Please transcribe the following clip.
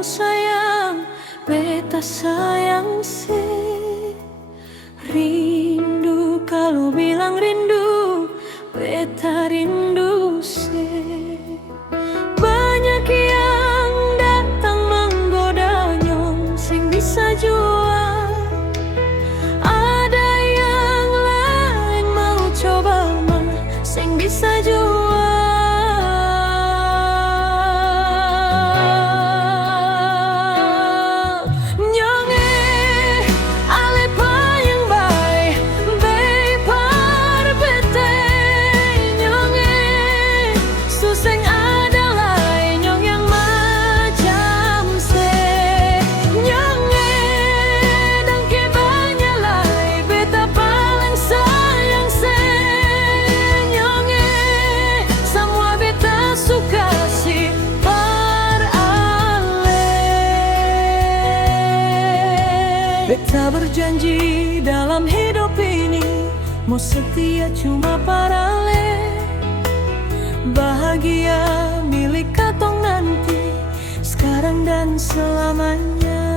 bilang sayang, beta sayang sih. Rindu kalau bilang rindu, beta rindu sih. Banyak yang datang menggoda nyong, sing bisa jua. Ada yang lain mau coba mah, sing bisa jua. Beta berjanji dalam hidup ini mau setia cuma parale. Bahagia milik katong nanti, sekarang dan selamanya.